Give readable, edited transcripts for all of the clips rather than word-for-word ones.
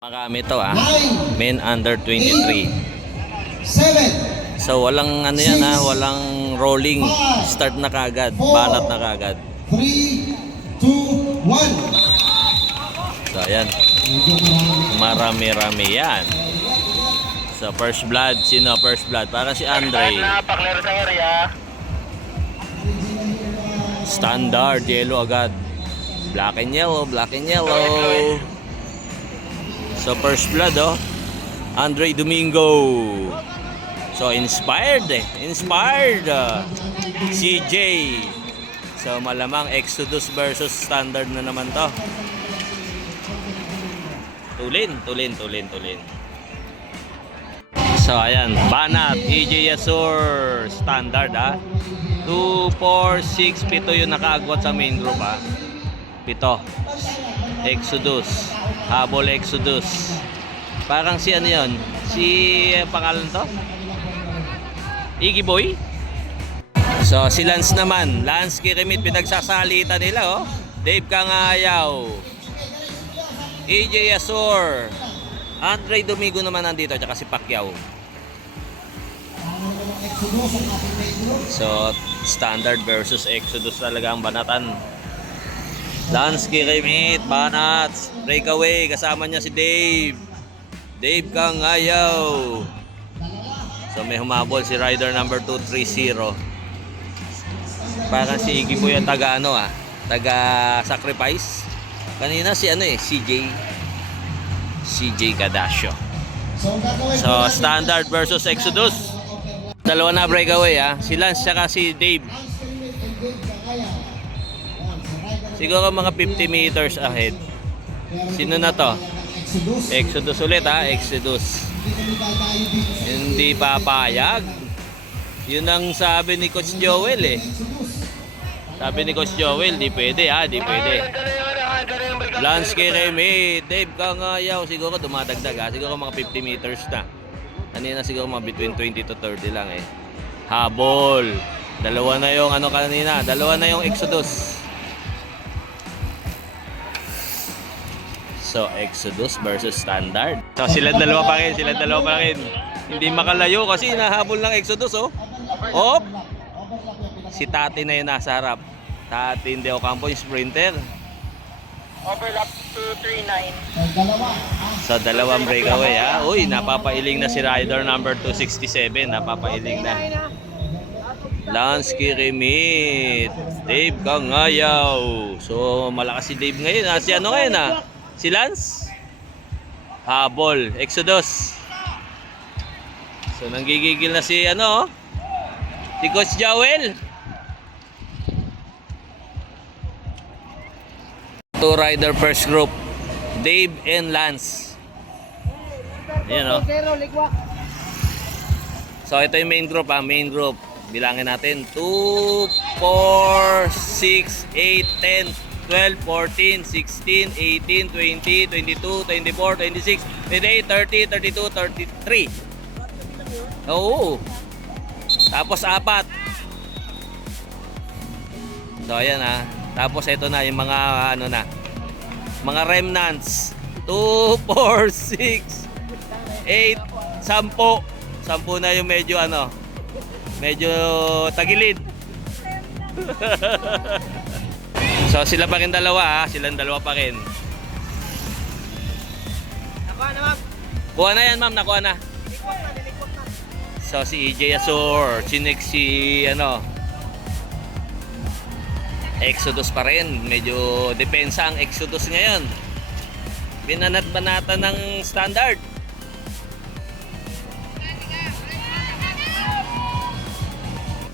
Marami to men under 23. So walang ano yan walang rolling. Start na kagad, banat na kagad. 3, 2, 1. So ayan. Marami-rami yan. So first blood, sino first blood? Para si Andre. Standard, yellow agad. Black and yellow, black and yellow. So first blood Andre Domingo. So inspired inspired CJ. So malamang Exodus versus Standard na naman to. Tulin. So ayan, Banat, EJ Yasur, Standard 2, 4, 6, 7 yung nakaagwat sa main group 7. Exodus, habol Exodus. Parang si ano yun? Si pangalan to? Iggy Boy. So si Lance naman, Lance Kirimit, pinagsasalita nila Dave Kangayaw, EJ Yasur, Andre Domingo naman nandito, at si Pacquiao. So Standard versus Exodus talaga ang banatan. Lance Kirimit, Banat, breakaway, kasama niya si Dave Kangayaw. So may humabol si rider number 230. Parang si Iggy Boy yung taga taga sacrifice. Kanina si CJ Cadasio. So Standard versus Exodus. Dalawa na breakaway si Lance saka si Dave. Siguro mga 50 meters ahead. Sino na to? Exodus ulit Exodus. Hindi papayag. Yun ang sabi ni Coach Joel Sabi ni Coach Joel, di pwede di pwede. Lance Kirimit, Dave Kangayaw, siguro dumadagdag siguro mga 50 meters na. Kanina siguro mga between 20 to 30 lang Habol. Dalawa na yung kanina, dalawa na yung Exodus. So Exodus versus Standard. So sila dalawa pa rin. Hindi makalayo kasi nahabol ng Exodus Si Tati na yung nasa harap. Tati De Ocampo yung sprinter. Overlap 239. So dalawang breakaway Uy, napapailing na si rider number 267. Napapailing na. Lance Kirimit, Dave Kangayaw. So malakas si Dave ngayon Si ngayon si Lance. Habol Exodus. So nanggigigil na si si Coach Joel. Two rider first group, Dave and Lance. Ayan So ito yung main group main group. Bilangin natin 2, 4, 6, 8, 10, 12, 14, 16, 18, 20, 22, 24, 26, 28, 30, 32, 33. Oo. Tapos 4. So ayan Tapos ito na yung mga mga remnants. 2, 4, 6, 8, 10. 10 na yung medyo medyo tagilid. So sila pa rin dalawa silang dalawa pa rin. Nakuha na ma'am. Kuha na yan ma'am, nakuha na. So si EJ Yasur, chinek si Exodus pa rin. Medyo depensa ang Exodus ngayon. Binanat-banata ng Standard.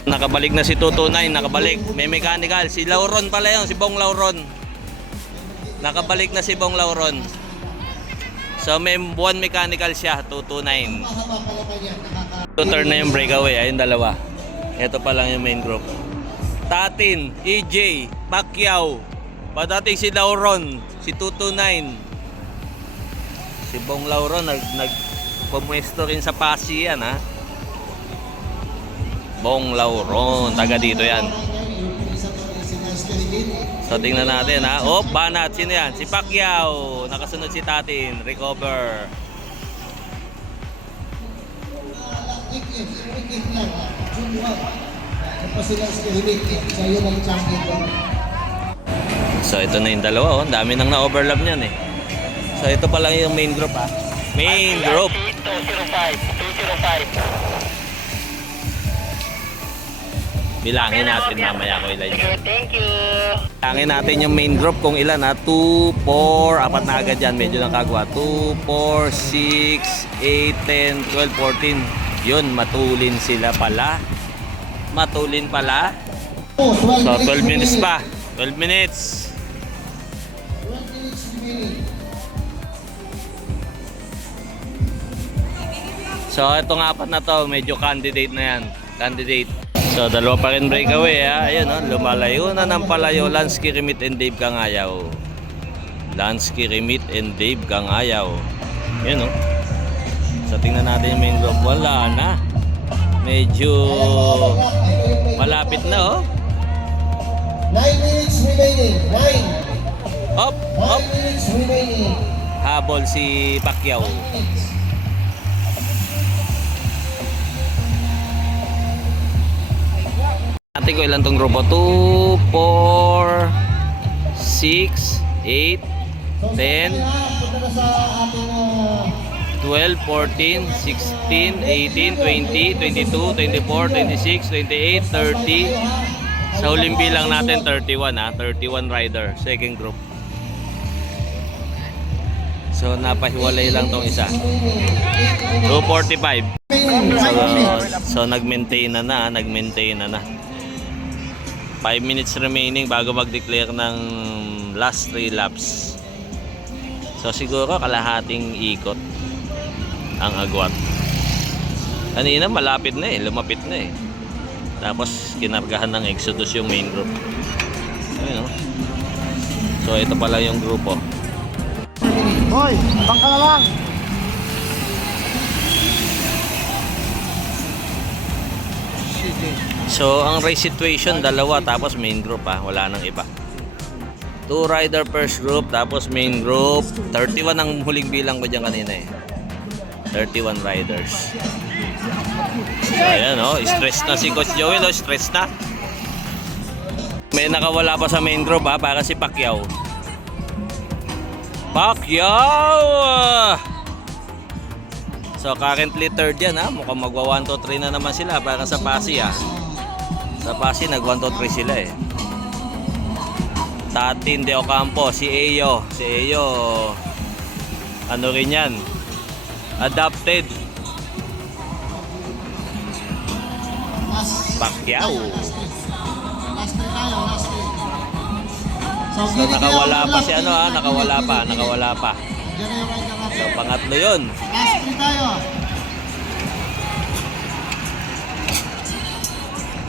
Nakabalik na si 229, nakabalik. May mechanical. Si Lauron pala yun, si Bong Lauron. Nakabalik na si Bong Lauron. So may buwan mechanical siya, 229. Turn na yung breakaway, ayun dalawa. Ito pa lang yung main group. Tatin, EJ, Pacquiao. Padating si Lauron, si 229. Si Bong Lauron nagpumuesto rin sa Pasig yan Bong Lauron, taga dito yan. So tingnan natin ha. Oh, banat. Sino yan? Si Pacquiao. Nakasunod si Tatin. Recover. So ito na yung dalawa. Oh. Ang dami nang na-overlap niyan eh. So ito pa lang yung main group ha. Main group. 205. Bilangin natin mamaya ko ilan yun. Thank you. Bilangin natin yung main group kung ilan ha. 2, 4, apat na agad yan. Medyo nakagawa. 2, 4, 6, 8, 10, 12, 14. Yun, matulin sila pala. Matulin pala. So 12 minutes pa. 12 minutes. 12 minutes remaining. So itong apat na to, medyo candidate na yan. Candidate. So dalawa pa rin breakaway ha. Ayun oh, lumalayo na ng palayo. Lansky, Remit and Dave Kangayaw. Lansky, Remit and Dave Kangayaw. Ayun oh. So tingnan natin yung main group. Wala na. Medyo malapit na oh. 9 minutes remaining. 9. Up, 9 up. minutes remaining. Habol si Pacquiao. Natin ko ilan tong grupo. 2, 4, 6, 8, 10, 12, 14, 16, 18, 20, 22, 24, 26, 28, 30. Sa huling bilang natin 31 ha. 31 rider. Second group. So napahiwalay lang tong isa. 245. So nag-maintain na. Nag-maintain na. 5 minutes remaining bago mag-declare ng last 3 laps. So siguro kalahating ikot ang agwat. Kanina malapit na eh, lumapit na eh. Tapos kinargahan ng Exodus yung main group. Ayun oh. So ito pala yung grupo. Hoy, bangka na lang. So ang race situation dalawa tapos main group ha, wala nang iba. 2 rider first group tapos main group. 31 ang huling bilang ko diyan kanina eh. 31 riders. So ayan oh, stress na si Coach Joel oh, stress na. May nakawala pa sa main group ha, para si Pacquiao. Pacquiao! So currently third yan ha, mukhang magwa 1, 2, 3 na naman sila para sa Pasi ha. Sa Pasi nag 1, 2, 3 sila eh. Tatin de Ocampo, si Eyo. Si Eyo, ano rin yan, adopted. Pacquiao. Last day tayo, last day. So nakawala pa si ano ha, nakawala pa. Diyan na yung rider natin. So pangatlo yun. Last day tayo.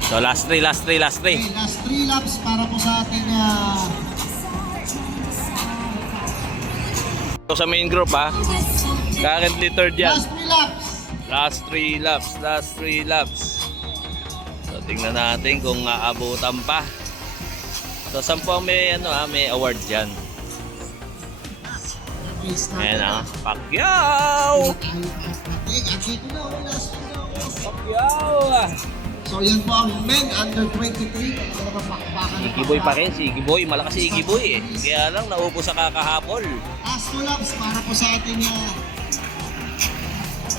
So last 3. Okay, last 3 laps para po sa ating So sa main group ha, currently third yan. last 3 laps. Last 3 laps. So tingnan natin kung aabutan pa. So 10 ang may ano ha, may award diyan. Ayan ha, Pacquiao. Pacquiao. So yan po ang men under 23. Iggy Boy pa rin, si Iggy Boy. Malakas si Iggy Boy eh. Kaya lang naupo sa kakahapol. Last 2 laps para po sa ating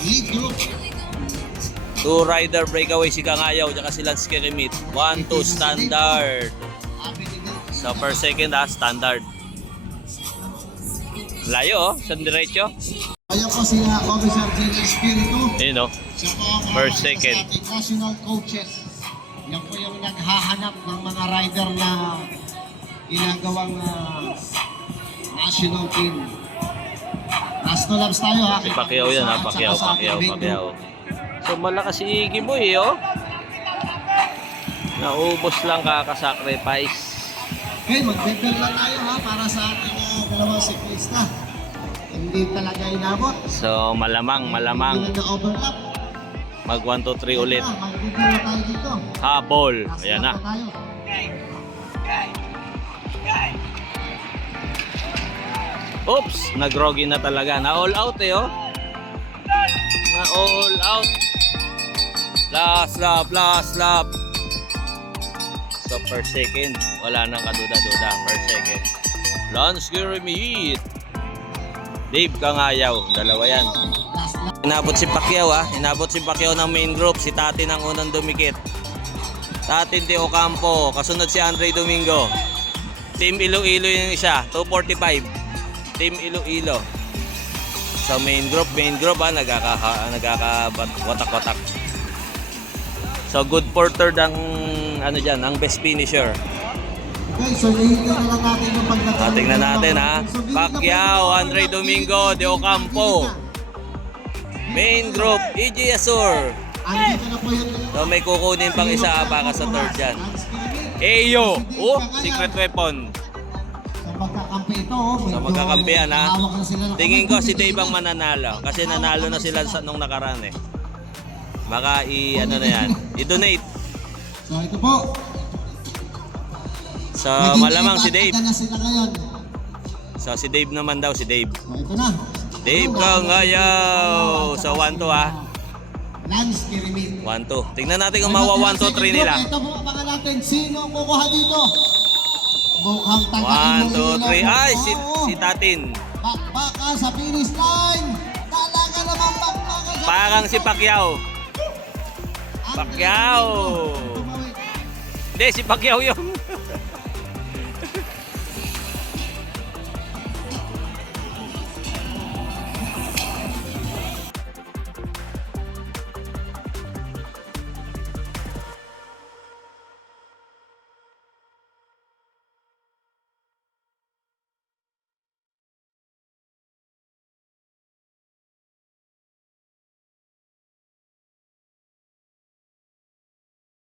lead group. 2 rider breakaway si Kangayaw tsaka si Lansky Remit. 1, 2 standard. So per second ha, standard. Layo oh, sa diretso. Ayan po si Officer Jim Espiritu. Ayun oh. Siya po ang Per mga second. sa ating national coaches. Yan po yung naghahanap ng mga rider na ginagawang national team. Last 2 laps tayo ha. Si Pacquiao yan ha, Pacquiao. So malakas si Iggy Boy oh. Naubos lang kakasacrifice. Okay, mag-bebel lang tayo ha para sa ating dalawang siklista. Hindi talaga inabot. So malamang Hindi na overlap. mag 1, 2, 3 ulit. Mag-bebel na tayo dito. Habol. Last Ayan lap na. tayo. Oops, nagrogi na talaga. Na all out eh, oh. Na all out. Last lap. So per second, wala nang kaduda-duda per second. Lance Grimit. Dave Kangayaw, dalawa yan. Inabot si Pacquiao inabot si Pacquiao ng main group. Si Tatin ang unang dumikit. Tatin de Ocampo, kasunod si Andre Domingo. Team Iloilo yung isa, 245. Team Iloilo. Sa main group nagkakawatak-watak. So good for third ang ano diyan, ang best finisher. Okay, so later na lang natin yung pagkakaroon. Tingnan natin Pacquiao, Andre Domingo, De Ocampo. Main group, EJ Azur. Andito na po yun. So may kukunin pang isa baka sa third dyan. Eyo, secret weapon. Sa pagkakampi ito, Sa magkakampihan hawak na sila ng Tingin ko kamay. si Dave ang mananalo kasi nanalo na sila nung nakaraan eh. Baka ano na yan, i-donate. So ito po. So malamang si Dave. Na sila ngayon. So si Dave naman daw, si Dave. So ito na. Dave Kangayaw. So 1-2 Lance Grimit. 1-2. Tingnan natin kung mawa 1-2-3 nila. Ito po abangan natin sino ang kukuha dito. Mukhang 1, 2, 3. Ay, si Tatin. Bakbaka sa finish line. Talaga namang bakbaka sa Parang si Pacquiao. Pacquiao. Hindi, si Pacquiao yung